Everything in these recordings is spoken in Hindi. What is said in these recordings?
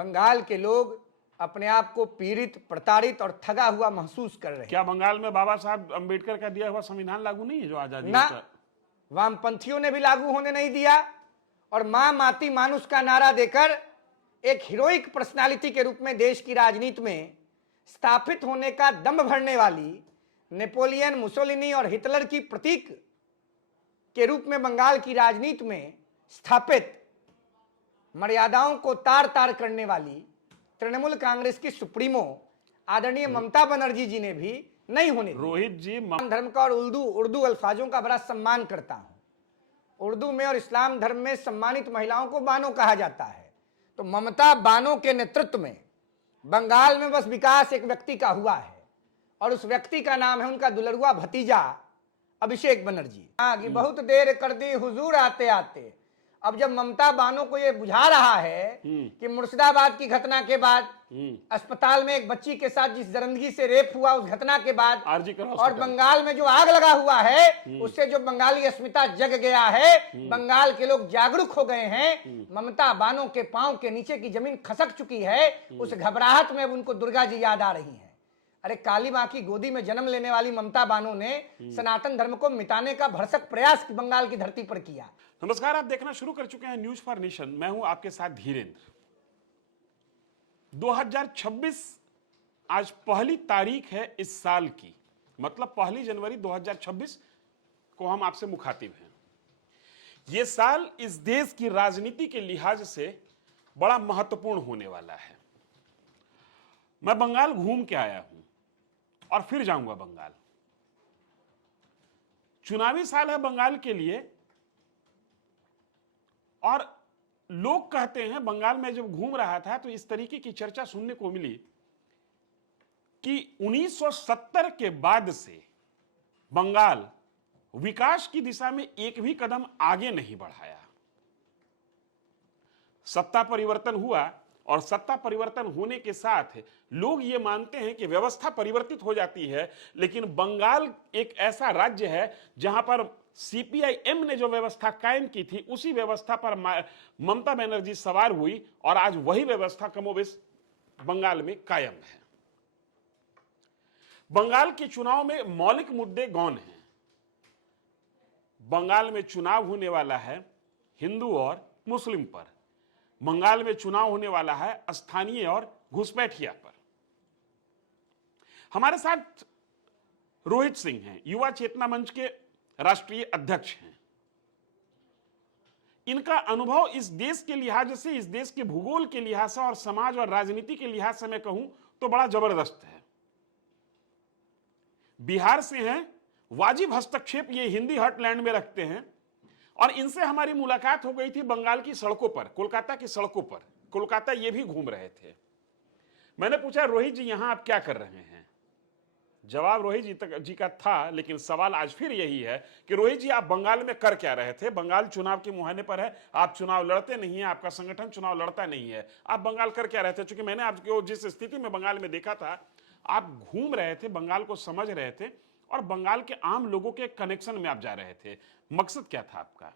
बंगाल के लोग अपने आप को पीड़ित, प्रताड़ित और ठगा हुआ महसूस कर रहे हैं। क्या बंगाल में बाबा साहब अंबेडकर का दिया हुआ संविधान लागू नहीं है जो आजादी ना, का? वामपंथियों ने भी लागू होने नहीं दिया और मां माती मानुष का नारा देकर एक हीरोइक पर्सनालिटी के रूप में देश की राजनीति में स्थापित होने का दम भरने वाली नेपोलियन, मुसोलिनी और हिटलर की प्रतीक के रूप में बंगाल की राजनीति में स्थापित मर्यादाओं को तार तार करने वाली तृणमूल कांग्रेस की सुप्रीमो आदरणीय ममता बनर्जी जी ने भी नहीं होने दी। रोहित जी, धर्म का और उर्दू अल्फाजों का बड़ा सम्मान करता हूं। उर्दू में और इस्लाम धर्म में सम्मानित महिलाओं को बानो कहा जाता है। तो ममता बानो के नेतृत्व में बंगाल में बस विकास एक व्यक्ति का हुआ है और उस व्यक्ति का नाम है उनका दुलरुआ भतीजा अभिषेक बनर्जी। कि बहुत देर कर दी हुजूर आते आते। अब जब ममता बानो को यह बुझा रहा है कि मुर्शिदाबाद की घटना के बाद अस्पताल में एक बच्ची के साथ जिस दरिंदगी से रेप हुआ उस घटना के बाद और बंगाल में जो आग लगा हुआ है उससे जो बंगाली अस्मिता जग गया है, बंगाल के लोग जागरूक हो गए हैं, ममता बानो के पांव के नीचे की जमीन खसक चुकी है। उस घबराहट में अब उनको दुर्गा जी याद आ रही है। अरे काली मां की गोदी में जन्म लेने वाली ममता बानो ने सनातन धर्म को मिटाने का भरसक प्रयास बंगाल की धरती पर किया। नमस्कार, आप देखना शुरू कर चुके हैं न्यूज फॉर नेशन। मैं हूं आपके साथ धीरेन्द्र। 2026 आज पहली तारीख है इस साल की, मतलब 1 जनवरी 2026 को हम आपसे मुखातिब हैं। यह साल इस देश की राजनीति के लिहाज से बड़ा महत्वपूर्ण होने वाला है। मैं बंगाल घूम के आया हूं और फिर जाऊंगा बंगाल। चुनावी साल है बंगाल के लिए और लोग कहते हैं, बंगाल में जब घूम रहा था तो इस तरीके की चर्चा सुनने को मिली कि 1970 के बाद से बंगाल विकास की दिशा में एक भी कदम आगे नहीं बढ़ाया। सत्ता परिवर्तन हुआ और सत्ता परिवर्तन होने के साथ लोग ये मानते हैं कि व्यवस्था परिवर्तित हो जाती है, लेकिन बंगाल एक ऐसा राज्य है जहां पर सीपीआईएम ने जो व्यवस्था कायम की थी उसी व्यवस्था पर ममता बनर्जी सवार हुई और आज वही व्यवस्था कमोबेश बंगाल में कायम है। बंगाल के चुनाव में मौलिक मुद्दे गौण हैं। बंगाल में चुनाव होने वाला है हिंदू और मुस्लिम पर। बंगाल में चुनाव होने वाला है स्थानीय और घुसपैठिया पर। हमारे साथ रोहित सिंह हैं, युवा चेतना मंच के राष्ट्रीय अध्यक्ष हैं। इनका अनुभव इस देश के लिहाज से, इस देश के भूगोल के लिहाज से और समाज और राजनीति के लिहाज से मैं कहूं तो बड़ा जबरदस्त है। बिहार से हैं, वाजिब हस्तक्षेप ये हिंदी हार्टलैंड में रखते हैं और इनसे हमारी मुलाकात हो गई थी बंगाल की सड़कों पर, कोलकाता की सड़कों पर। कोलकाता ये भी घूम रहे थे। मैंने पूछा, रोहित जी यहां आप क्या कर रहे हैं? जवाब रोहित जी का था, लेकिन सवाल आज फिर यही है कि रोहित जी आप बंगाल में कर क्या रहे थे? बंगाल चुनाव के मुहाने पर है, आप चुनाव लड़ते नहीं है, आपका संगठन चुनाव लड़ता नहीं है, आप बंगाल कर क्या रहे थे? क्योंकि मैंने आपको जिस स्थिति में बंगाल में देखा था, आप घूम रहे थे, बंगाल को समझ रहे थे और बंगाल के आम लोगों के कनेक्शन में आप जा रहे थे। मकसद क्या था आपका?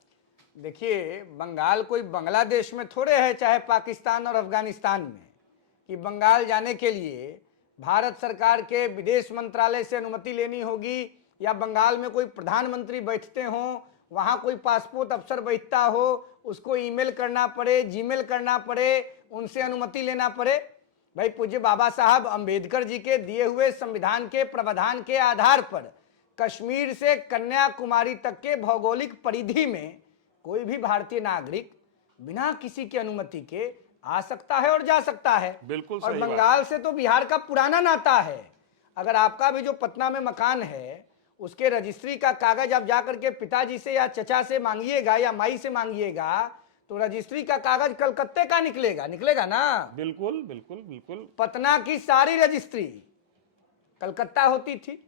देखिए, बंगाल कोई बांग्लादेश में थोड़े है, चाहे पाकिस्तान और अफगानिस्तान में, कि बंगाल जाने के लिए भारत सरकार के विदेश मंत्रालय से अनुमति लेनी होगी या बंगाल में कोई प्रधानमंत्री बैठते हों, वहां कोई पासपोर्ट अफसर बैठता हो, उसको ईमेल करना पड़े, जीमेल करना पड़े, उनसे अनुमति लेना पड़े। भाई पूज्य बाबा साहब अंबेडकर जी के दिए हुए संविधान के प्रावधान के आधार पर कश्मीर से कन्याकुमारी तक के भौगोलिक परिधि में कोई भी भारतीय नागरिक बिना किसी की अनुमति के आ सकता है और जा सकता है। बिल्कुल और सही बंगाल से तो बिहार का पुराना नाता है। अगर आपका भी जो पटना में मकान है उसके रजिस्ट्री का कागज आप जाकर के पिताजी से या चचा से मांगिएगा या माई से मांगिएगा तो रजिस्ट्री का कागज कलकत्ते का निकलेगा ना? बिल्कुल बिल्कुल बिल्कुल। पटना की सारी रजिस्ट्री कलकत्ता होती थी।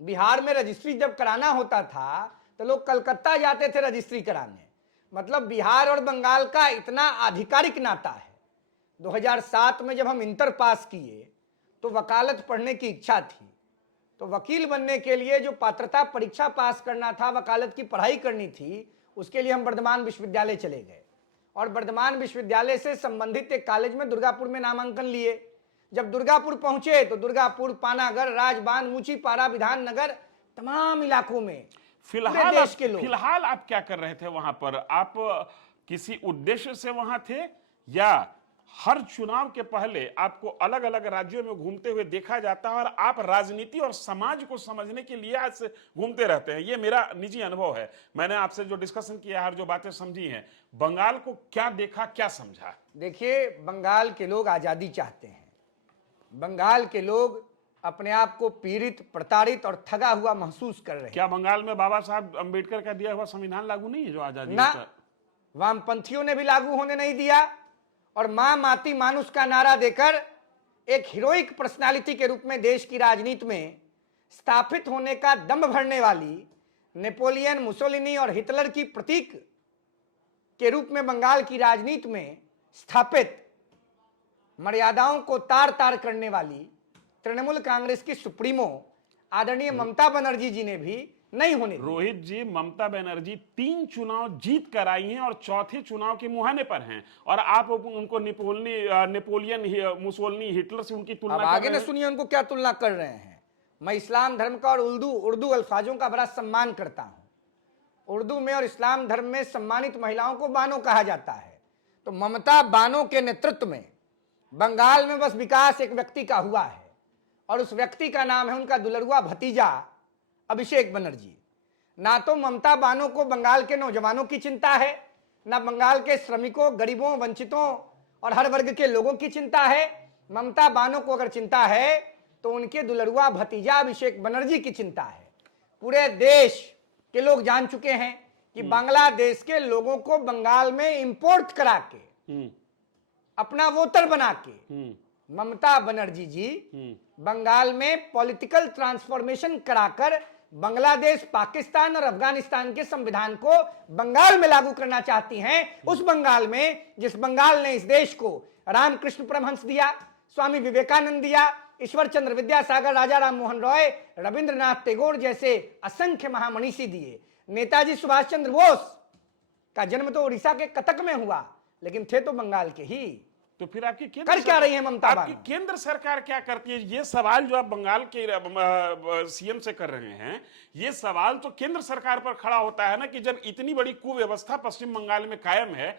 बिहार में रजिस्ट्री जब कराना होता था तो लोग कलकत्ता जाते थे रजिस्ट्री कराने। मतलब बिहार और बंगाल का इतना आधिकारिक नाता है। 2007 में जब हम इंटर पास किए तो वकालत पढ़ने की इच्छा थी, तो वकील बनने के लिए जो पात्रता परीक्षा पास करना था, वकालत की पढ़ाई करनी थी, उसके लिए हम वर्धमान विश्वविद्यालय चले गए और वर्धमान विश्वविद्यालय से संबंधित एक कॉलेज में दुर्गापुर में नामांकन लिए। जब दुर्गापुर पहुंचे तो दुर्गापुर, पानागढ़, राजबांध, मुचीपारा, विधाननगर, तमाम इलाकों में फिलहाल आप क्या कर रहे थे वहां पर? आप किसी उद्देश्य से वहां थे या हर चुनाव के पहले आपको अलग अलग राज्यों में घूमते हुए देखा जाता है और आप राजनीति और समाज को समझने के लिए आज से घूमते रहते हैं? ये मेरा निजी अनुभव है। मैंने आपसे जो डिस्कशन किया है और जो बातें समझी हैं, बंगाल को क्या देखा, क्या समझा? देखिए, बंगाल के लोग आजादी चाहते हैं। बंगाल के लोग अपने आप को पीड़ित, प्रताड़ित और ठगा हुआ महसूस कर रहे हैं। क्या बंगाल में बाबा साहब अंबेडकर का दिया हुआ संविधान लागू नहीं है जो आजादी ना, का? वामपंथियों ने भी लागू होने नहीं दिया और मां माती मानुष का नारा देकर एक हीरोइक पर्सनालिटी के रूप में देश की राजनीति में स्थापित होने का दम भरने वाली नेपोलियन, मुसोलिनी और हिटलर की प्रतीक के रूप में बंगाल की राजनीति में स्थापित मर्यादाओं को तार तार करने वाली तृणमूल कांग्रेस की सुप्रीमो आदरणीय ममता बनर्जी जी ने भी नहीं होने दी। रोहित जी, ममता बनर्जी 3 चुनाव जीत कर आई हैं और चौथे चुनाव के मुहाने पर हैं और आप उनको नेपोलियन, मुसोलिनी, हिटलर से उनकी तुलना अब आगे न सुनिए उनको क्या तुलना कर रहे हैं। मैं इस्लाम धर्म का और उर्दू अल्फाजों का बड़ा सम्मान करता हूं। उर्दू में और इस्लाम धर्म में सम्मानित महिलाओं को बानो कहा जाता है। तो ममता बानो के नेतृत्व में बंगाल में बस विकास एक व्यक्ति का हुआ है और उस व्यक्ति का नाम है उनका दुलरुआ भतीजा अभिषेक बनर्जी। ना तो ममता बानो को बंगाल के नौजवानों की चिंता है, ना बंगाल के श्रमिकों, गरीबों, वंचितों और हर वर्ग के लोगों की चिंता है। ममता बानो को अगर चिंता है तो उनके दुलरुआ भतीजा अभिषेक बनर्जी की चिंता है। पूरे देश के लोग जान चुके हैं कि बांग्लादेश के लोगों को बंगाल में इंपोर्ट करा के अपना वोटर बना के ममता बनर्जी जी बंगाल में पॉलिटिकल ट्रांसफॉर्मेशन कराकर बांग्लादेश, पाकिस्तान और अफगानिस्तान के संविधान को बंगाल में लागू करना चाहती हैं। उस बंगाल में जिस बंगाल ने इस देश को रामकृष्ण परमहंस दिया, स्वामी विवेकानंद दिया, ईश्वर चंद्र विद्यासागर, राजा राम मोहन रॉय, रविंद्रनाथ टैगोर जैसे असंख्य महामनीषी दिए। नेताजी सुभाष चंद्र बोस का जन्म तो उड़ीसा के कटक में हुआ, लेकिन थे तो बंगाल के ही। तो फिर आपकी कर क्या रही है ममता? आपकी केंद्र सरकार क्या करती है? ये सवाल जो आप बंगाल के सीएम से कर रहे हैं, ये सवाल तो केंद्र सरकार पर खड़ा होता है ना कि जब इतनी बड़ी कुव्यवस्था पश्चिम बंगाल में कायम है।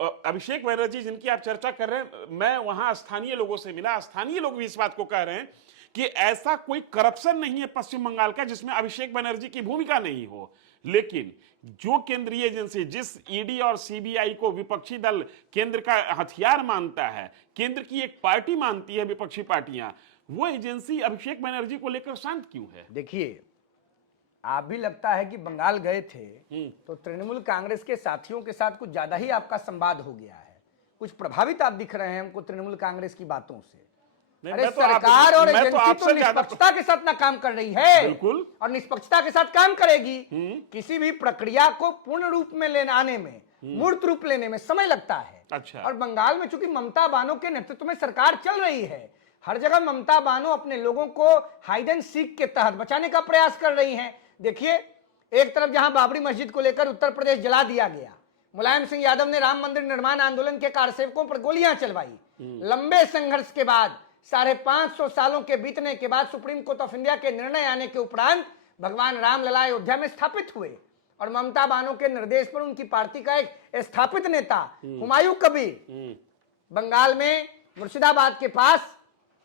अभिषेक बनर्जी जिनकी आप चर्चा कर रहे हैं, मैं वहां स्थानीय लोगों से मिला, स्थानीय लोग भी इस बात को कह रहे हैं कि ऐसा कोई करप्शन नहीं है पश्चिम बंगाल का जिसमें अभिषेक बनर्जी की भूमिका नहीं हो। लेकिन जो केंद्रीय एजेंसी, जिस ईडी और सीबीआई को विपक्षी दल केंद्र का हथियार मानता है, केंद्र की एक पार्टी मानती है विपक्षी पार्टियां, वो एजेंसी अभिषेक बनर्जी को लेकर शांत क्यों है? देखिए, आप भी लगता है कि बंगाल गए थे तो तृणमूल कांग्रेस के साथियों के साथ कुछ ज्यादा ही आपका संवाद हो गया है। कुछ प्रभावित आप दिख रहे हैं हमको तृणमूल कांग्रेस की बातों से। अरे सरकार और एजेंसी तो निष्पक्षता के साथ ना काम कर रही है, बिल्कुल, और निष्पक्षता के साथ काम करेगी। किसी भी प्रक्रिया को पूर्ण रूप में लेने आने में, मूर्त रूप लेने में समय लगता है। अच्छा। और बंगाल में चूंकि ममता बानो के नेतृत्व में सरकार चल रही है, हर जगह ममता बानो अपने लोगों को हाइड एंड सीक के तहत बचाने का प्रयास कर रही हैं। देखिए, एक तरफ जहां बाबरी मस्जिद को लेकर उत्तर प्रदेश जला दिया गया, मुलायम सिंह यादव ने राम मंदिर निर्माण आंदोलन के कार्यसेवकों पर गोलियां चलवाई। लंबे संघर्ष के बाद 550 सालों के बीतने के बाद सुप्रीम कोर्ट ऑफ इंडिया के निर्णय आने के उपरांत भगवान रामलला अयोध्या में स्थापित हुए और ममता बानो के निर्देश पर उनकी पार्टी का एक स्थापित नेता हुमायूं कबीर बंगाल में मुर्शिदाबाद के पास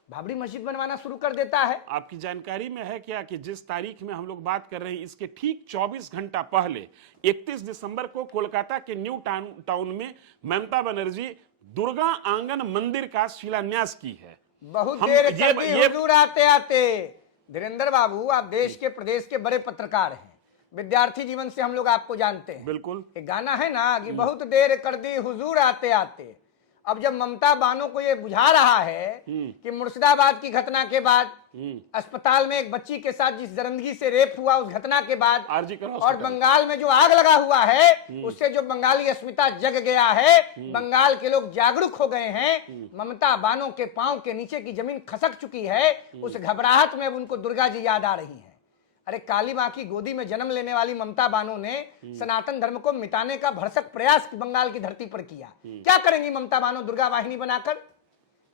बाबरी मस्जिद बनवाना शुरू कर देता है। आपकी जानकारी में है क्या कि जिस तारीख में हम लोग बात कर रहे हैं, इसके ठीक 24 घंटा पहले 31 दिसंबर को कोलकाता के न्यू टाउन में ममता बनर्जी दुर्गा आंगन मंदिर का शिलान्यास की है। बहुत देर कर दी हुजूर आते आते। धीरेन्द्र बाबू, आप देश के प्रदेश के बड़े पत्रकार हैं, विद्यार्थी जीवन से हम लोग आपको जानते हैं। बिल्कुल। एक गाना है ना कि बहुत देर कर दी हुजूर आते आते। अब जब ममता बानो को ये बुझा रहा है कि मुर्शिदाबाद की घटना के बाद अस्पताल में एक बच्ची के साथ जिस दरिंदगी से रेप हुआ उस घटना के बाद और बंगाल में जो आग लगा हुआ है उससे जो बंगाली अस्मिता जग गया है, बंगाल के लोग जागरूक हो गए हैं, ममता बानो के पांव के नीचे की जमीन खसक चुकी है, उस घबराहट में अब उनको दुर्गा जी याद आ रही है। अरे काली मां की गोदी में जन्म लेने वाली ममता बानो ने सनातन धर्म को मिटाने का भरसक प्रयास बंगाल की धरती पर किया। क्या करेंगी ममता बानो दुर्गा वाहिनी बनाकर?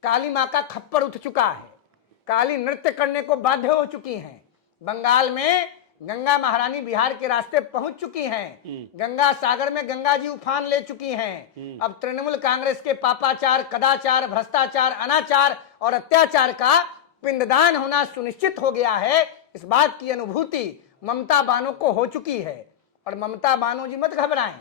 काली मां का खप्पर उठ चुका है, काली नृत्य करने को बाध्य हो चुकी हैं। बंगाल में गंगा महारानी बिहार के रास्ते पहुंच चुकी हैं, गंगा सागर में गंगा जी उफान ले चुकी हैं। अब तृणमूल कांग्रेस के पापाचार, कदाचार, भ्रष्टाचार, अनाचार और अत्याचार का पिंडदान होना सुनिश्चित हो गया है। इस बात की अनुभूति ममता बानो को हो चुकी है। और ममता बानो जी मत घबराएं,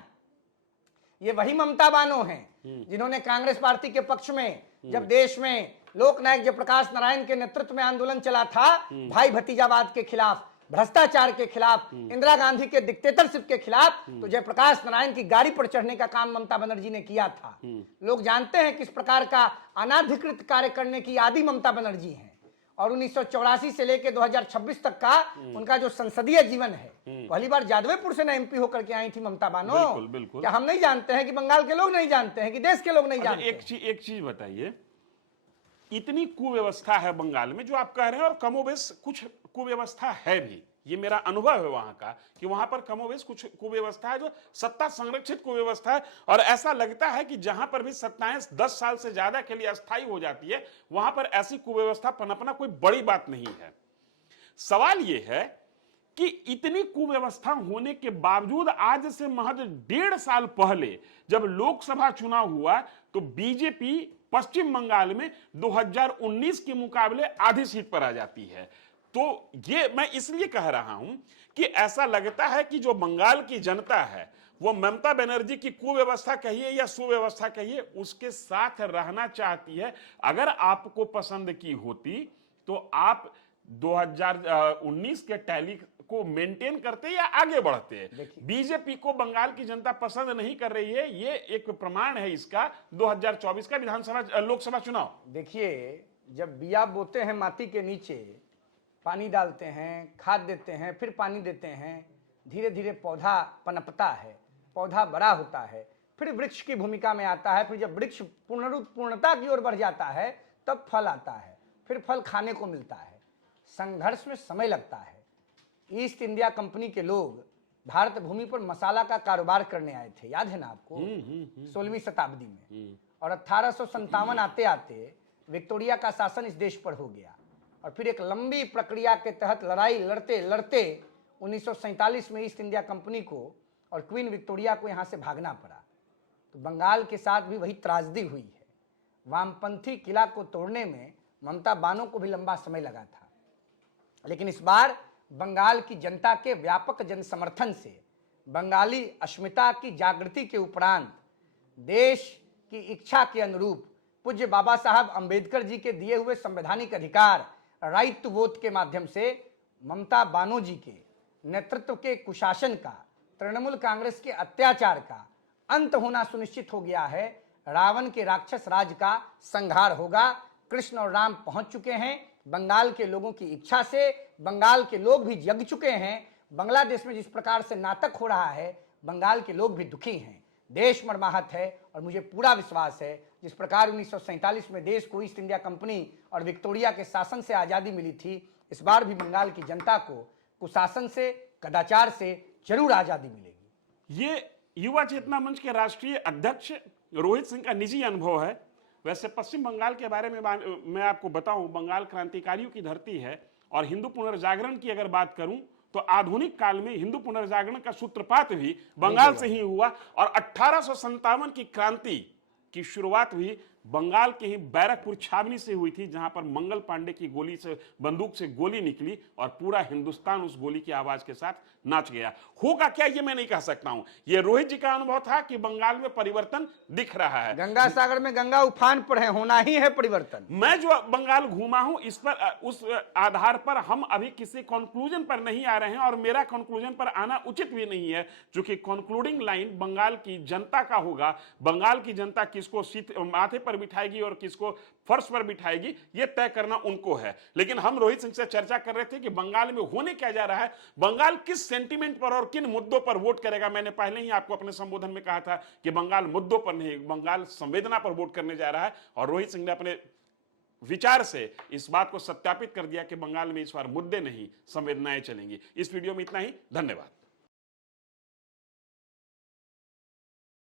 ये वही ममता बानो हैं जिन्होंने कांग्रेस पार्टी के पक्ष में जब देश में लोकनायक जयप्रकाश नारायण के नेतृत्व में आंदोलन चला था भाई भतीजावाद के खिलाफ, भ्रष्टाचार के खिलाफ, इंदिरा गांधी के डिक्टेटरशिप के खिलाफ, तो जयप्रकाश नारायण की गाड़ी पर चढ़ने का काम ममता बनर्जी ने किया था। लोग जानते हैं किस प्रकार का अनाधिकृत कार्य करने की आदि ममता बनर्जी हैं। और 1984 से लेकर 2026 तक का उनका जो संसदीय जीवन है, पहली बार जादवेपुर से ना एमपी होकर के आई थी ममता बानो। बिल्कुल, बिल्कुल। क्या हम नहीं जानते हैं कि बंगाल के लोग नहीं जानते हैं कि देश के लोग नहीं जानते? एक चीज बताइए, इतनी कुव्यवस्था है बंगाल में जो आप कह रहे हैं, और कमोबेश कुछ कुव्यवस्था है भी, ये मेरा अनुभव है वहां का कि वहां पर कमोबेश कुछ कुव्यवस्था है जो सत्ता संरक्षित कुव्यवस्था है। और ऐसा लगता है कि जहां पर भी सत्ताएं 10 साल से ज्यादा के लिए अस्थायी हो जाती है, वहां पर ऐसी कुव्यवस्था पनपना कोई बड़ी बात नहीं है। सवाल यह है कि इतनी कुव्यवस्था होने के बावजूद आज से महज 1.5 साल पहले जब लोकसभा चुनाव हुआ तो बीजेपी पश्चिम बंगाल में 2019 के मुकाबले आधी सीट पर आ जाती है। तो ये मैं इसलिए कह रहा हूं कि ऐसा लगता है कि जो बंगाल की जनता है वो ममता बनर्जी की कुव्यवस्था कहिए या सुव्यवस्था कहिए, उसके साथ रहना चाहती है। अगर आपको पसंद की होती तो आप 2019 के टैली को मेंटेन करते या आगे बढ़ते। बीजेपी को बंगाल की जनता पसंद नहीं कर रही है, ये एक प्रमाण है इसका 2024 का विधानसभा लोकसभा चुनाव। देखिए, जब बिया बोते हैं माटी के नीचे, पानी डालते हैं, खाद देते हैं, फिर पानी देते हैं, धीरे धीरे पौधा पनपता है, पौधा बड़ा होता है, फिर वृक्ष की भूमिका में आता है। फिर जब वृक्ष पूर्णता की ओर बढ़ जाता है तब फल आता है, फिर फल खाने को मिलता है। संघर्ष में समय लगता है। ईस्ट इंडिया कंपनी के लोग भारत भूमि पर मसाला का कारोबार करने आए थे, याद है ना आपको, 16वीं शताब्दी में। और 1857 आते आते विक्टोरिया का शासन इस देश पर हो गया। और फिर एक लंबी प्रक्रिया के तहत लड़ाई लड़ते लड़ते 1947 में ईस्ट इंडिया कंपनी को और क्वीन विक्टोरिया को यहाँ से भागना पड़ा। तो बंगाल के साथ भी वही त्रासदी हुई है। वामपंथी किला को तोड़ने में ममता बानो को भी लंबा समय लगा था, लेकिन इस बार बंगाल की जनता के व्यापक जन समर्थन से, बंगाली अस्मिता की जागृति के उपरांत, देश की इच्छा के अनुरूप पूज्य बाबा साहब अंबेडकर जी के दिए हुए संवैधानिक अधिकार राइट टू वोट के माध्यम से ममता बानो जी के नेतृत्व के कुशासन का, तृणमूल कांग्रेस के अत्याचार का अंत होना सुनिश्चित हो गया है। रावण के राक्षस राज का संहार होगा। कृष्ण और राम पहुंच चुके हैं। बंगाल के लोगों की इच्छा से बंगाल के लोग भी जग चुके हैं। बांग्लादेश में जिस प्रकार से नाटक हो रहा है, बंगाल के लोग भी दुखी हैं। देश मर्माहत है और मुझे पूरा विश्वास है जिस प्रकार 1947 में देश को ईस्ट इंडिया कंपनी और विक्टोरिया के शासन से आज़ादी मिली थी, इस बार भी बंगाल की जनता को कुशासन से, कदाचार से जरूर आज़ादी मिलेगी। ये युवा चेतना मंच के राष्ट्रीय अध्यक्ष रोहित सिंह का निजी अनुभव है। वैसे पश्चिम बंगाल के बारे में मैं आपको बताऊं, बंगाल क्रांतिकारियों की धरती है। और हिंदू पुनर्जागरण की अगर बात करूं तो आधुनिक काल में हिंदू पुनर्जागरण का सूत्रपात भी बंगाल से ही हुआ। और 1857 की क्रांति की शुरुआत हुई बंगाल के ही बैरकपुर छावनी से हुई थी, जहां पर मंगल पांडे की गोली से, बंदूक से गोली निकली और पूरा हिंदुस्तान उस गोली की आवाज के साथ नाच गया। होगा क्या ये मैं नहीं कह सकता हूं, ये रोहित जी का अनुभव था कि बंगाल में परिवर्तन दिख रहा है। गंगा सागर में गंगा उफान पर है, होना ही है परिवर्तन। मैं जो बंगाल घूमा हूं इस पर, उस आधार पर हम अभी किसी कंक्लूजन पर नहीं आ रहे हैं और मेरा कंक्लूजन पर आना उचित भी नहीं है, क्योंकि कंक्लूडिंग लाइन बंगाल की जनता का होगा। बंगाल की जनता किसको माथे पर बिठाएगी और किसको फर्श पर बिठाएगी ये तय करना उनको है। लेकिन हम रोहित सिंह से चर्चा कर रहे थे कि बंगाल में होने क्या जा रहा है, बंगाल किस सेंटीमेंट पर और किन मुद्दों पर वोट करेगा। मैंने पहले ही आपको अपने संबोधन में कहा था कि बंगाल मुद्दों पर नहीं, बंगाल संवेदना पर वोट करने जा रहा है। और रोहित सिंह ने अपने विचार से इस बात को सत्यापित कर दिया कि बंगाल में इस बार मुद्दे नहीं संवेदनाएं चलेंगी। इस वीडियो में इतना ही, धन्यवाद।